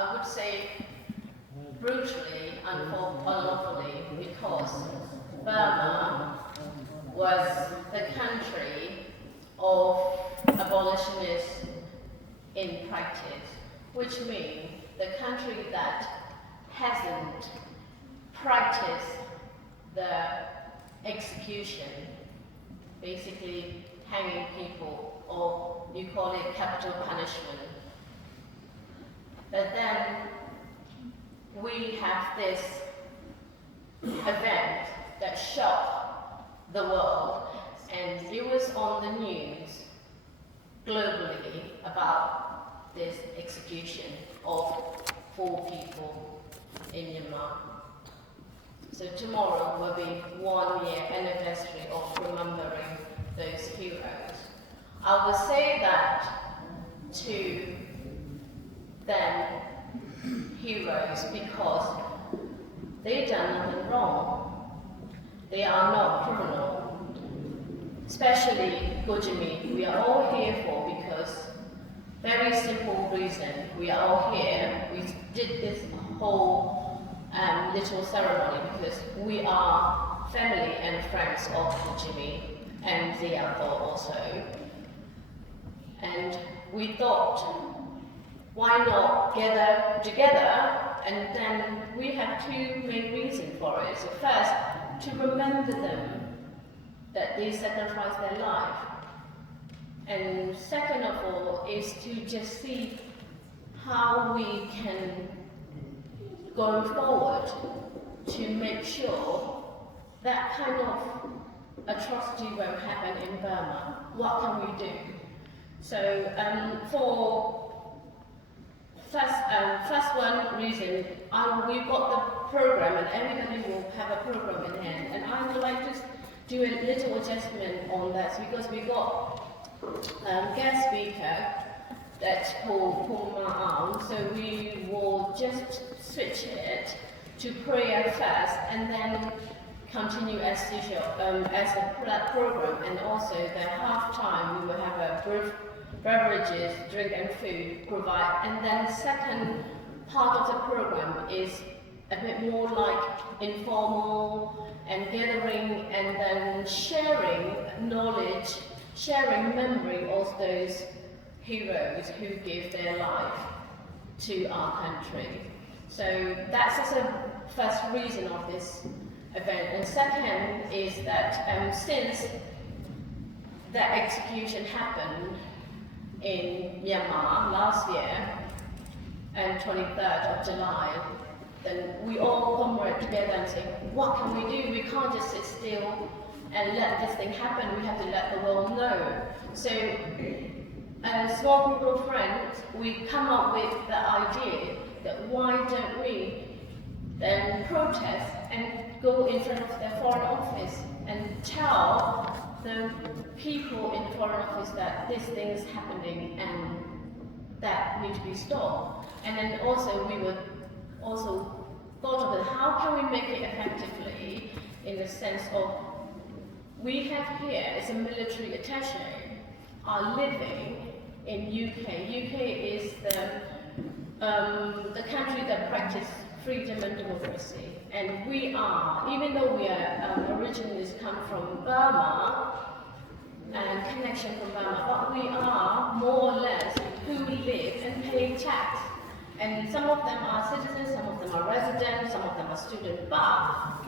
I would say brutally and unlawfully, because Burma was the country of abolitionists in practice, which means the country that hasn't practiced the execution, basically hanging people, or you call it capital punishment. But then we have this event that shocked the world, and it was on the news globally about this execution of 4 people in Myanmar. So tomorrow will be 1-year anniversary of remembering those heroes. I would say that to them heroes because they done nothing wrong. They are not criminal. Especially Gojimi, we are all here for because very simple reason. We are all here. We did this whole little ceremony because we are family and friends of Gojimi and Zeyar also. And we thought, why not gather together? And then we have 2 main reasons for it. So first, to remember them that they sacrificed their life. And second of all is to just see how we can go forward to make sure that kind of atrocity won't happen in Burma. What can we do? So for first one reason, we've got the program and everybody will have a program in hand. And I would like to do a little adjustment on that because we got guest speaker that's called Aung, so we will just switch it to prayer first and then continue as usual as the program, and also the half time we will have a beverages, drink and food provide, and then the second part of the program is a bit more like informal and gathering and then sharing knowledge, sharing memory of those heroes who gave their life to our country. So that's just a first reason of this event. And second is that since that execution happened in Myanmar last year, and 23rd of July, then we all come together and say, what can we do? We can't just sit still and let this thing happen. We have to let the world know. So a small group of friends, we come up with the idea that why don't we then protest and go in front of the Foreign Office and tell the people in the Foreign Office that this thing is happening and that need to be stopped. And then also we would also thought of it, how can we make it effectively in the sense of we have here as a military attaché are living in UK. UK is the country that practices freedom and democracy. And we are, even though we are originally come from Burma, and connection from Burma, but we are more or less who live and pay tax. And some of them are citizens, some of them are residents, some of them are students, but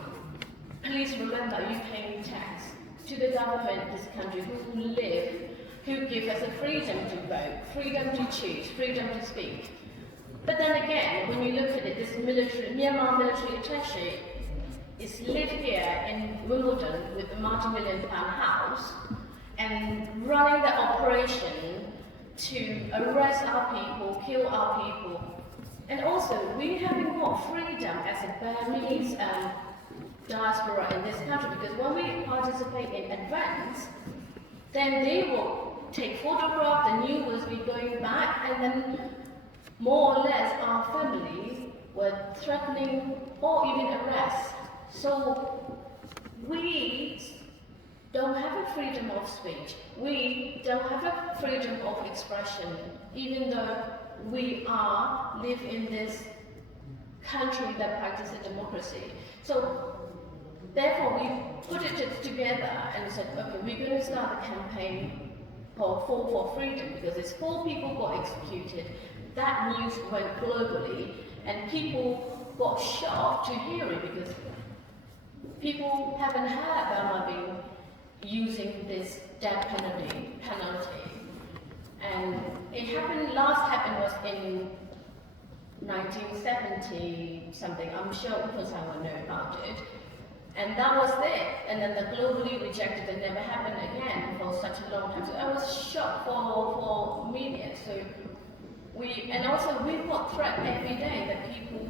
please remember you paying tax to the government of this country who live, who give us the freedom to vote, freedom to choose, freedom to speak. But then again, when you look at it, this Myanmar military attaché is live here in Wimbledon with the multi-million-pound house and running the operation to arrest our people, kill our people. And also, we haven't got freedom as a Burmese diaspora in this country, because when we participate in advance, then they will take photographs, the news will be going back, and then more or less our family were threatening or even arrest. So we don't have a freedom of speech. We don't have a freedom of expression, even though we live in this country that practices democracy. So therefore we put it together and said, okay, we're going to start a campaign for freedom, because it's 4 people got executed. That news went globally, and people got shocked to hear it, because people haven't heard Burma being using this death penalty. And last happened was in 1970 something. I'm sure Upa-san will know about it. And that was it. And then the globally rejected and never happened again for such a long time. So I was shocked for media. So we got threat every day that people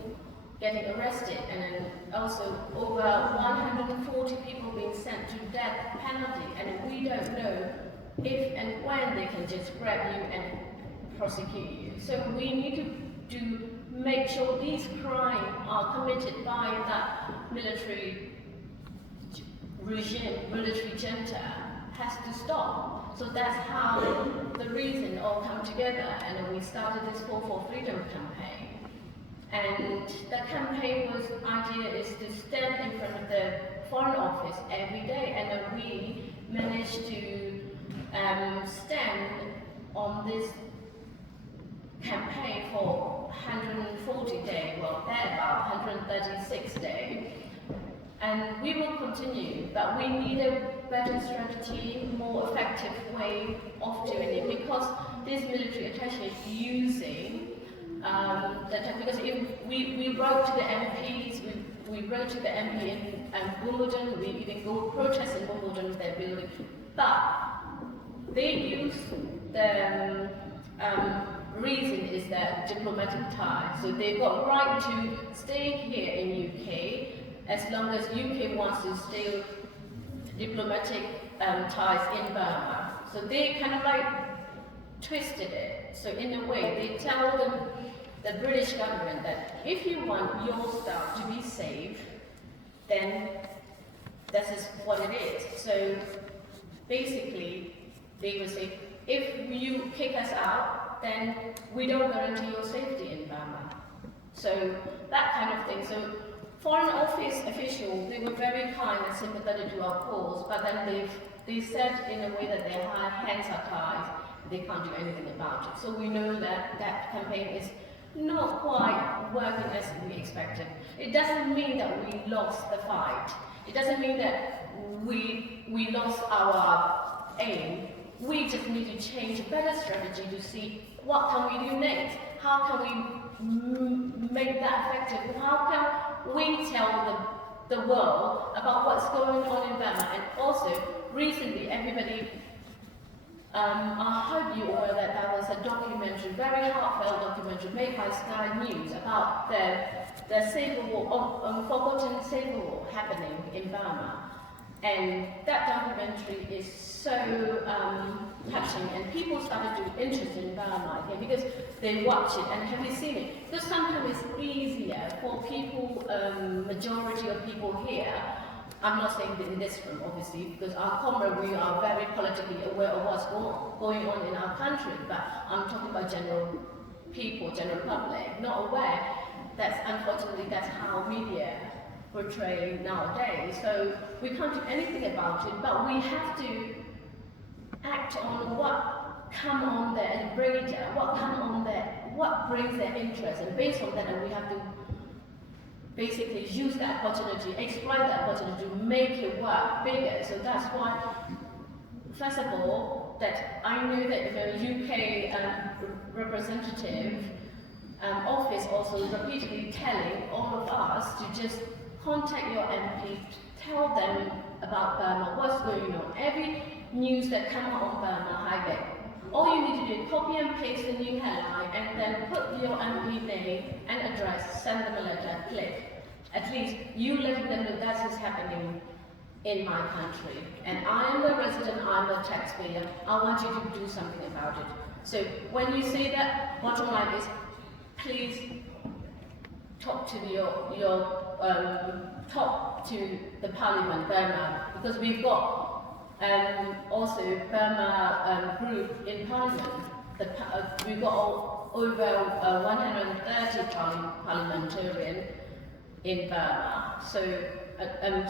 getting arrested, and then also over 140 people being sent to death penalty, and we don't know if and when they can just grab you and prosecute you. So we need to make sure these crimes are committed by that military regime, military junta, has to stop. So that's how the reason all come together, and we started this Call for Freedom campaign. And the campaign idea is to stand in front of the Foreign Office every day, and we managed to stand on this campaign for 140 days, well, about 136 days. And we will continue, but we need a better strategy, more effective way of doing it, because this military attaché is using because we wrote to the MPs, we wrote to the MP in Wimbledon, we even go protest in Wimbledon with their building, but they use the reason is that diplomatic ties. So they've got right to stay here in UK as long as UK wants to stay diplomatic ties in Burma. So they kind of like twisted it. So in a way, they tell the British government that if you want your staff to be safe, then this is what it is. So basically, they will say, if you kick us out, then we don't guarantee your safety in Burma. So that kind of thing. So Foreign Office officials, they were very kind and sympathetic to our cause, but then they said in a way that their hands are tied, they can't do anything about it. So we know that that campaign is not quite working as we expected. It doesn't mean that we lost the fight. It doesn't mean that we lost our aim. We just need to change a better strategy to see what can we do next. How can we make that effective? How can we tell the world about what's going on in Burma? And also, recently, everybody, I hope you aware that there was a documentary, very heartfelt documentary made by Sky News about the civil war, forgotten civil war happening in Burma. And that documentary is so touching, and people started to be interested in Burma again because they watch it. And have you seen it? Because sometimes it's easier for people, majority of people here. I'm not saying that in this room, obviously, because our comrade, we are very politically aware of what's going on in our country, but I'm talking about general people, general public, not aware. Unfortunately, that's how media portray nowadays. So we can't do anything about it, but we have to act on what come on there and bring it down, what come on there, what brings their interest, and based on that, and we have to basically use that opportunity, exploit that opportunity to make it work bigger. So that's why, first of all, that I know that the UK representative office also repeatedly telling all of us to just contact your MP, tell them about Burma, what's going on. Every news that comes out on Burma, highlight. All you need to do is copy and paste the new headline and then put your MP name and address, send them a letter, click. At least you letting them know that is happening in my country. And I am the resident, I'm the taxpayer, I want you to do something about it. So when you say that, bottom line is, please talk to talk to the Parliament, Burma, because we've got also Burma group in Parliament. We've got over 130 parliamentarians in Burma, so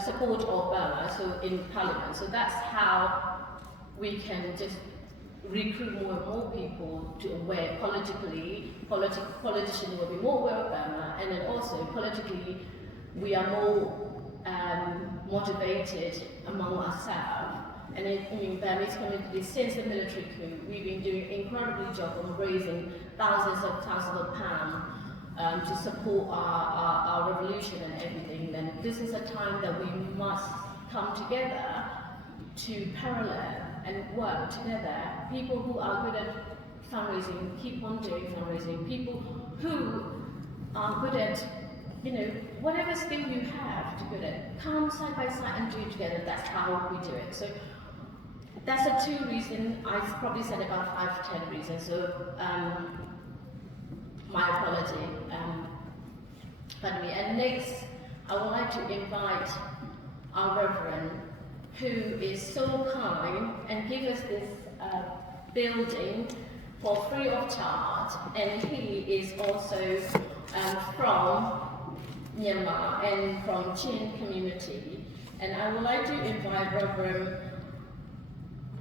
support of Burma, so in parliament. So that's how we can just recruit more and more people to aware politically. Politicians will be more aware of Burma, and then also politically, we are more motivated among ourselves. And in Burmese community, since the military coup, we've been doing an incredible job of raising thousands of pounds to support our revolution and everything. Then this is a time that we must come together to parallel and work together. People who are good at fundraising, keep on doing fundraising. People who are good at, whatever skill you have to good at, come side by side and do it together. That's how we do it. So that's the 2 reasons. I've probably said about 5 to 10 reasons. So my apology. Pardon me. And next, I would like to invite our Reverend, who is so kind and give us this building for free of charge. And he is also from Myanmar and from Chin community. And I would like to invite Reverend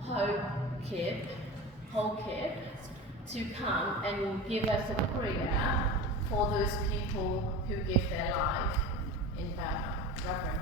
Ho Kip to come and give us a prayer for those people who give their life in Burma. Reverend.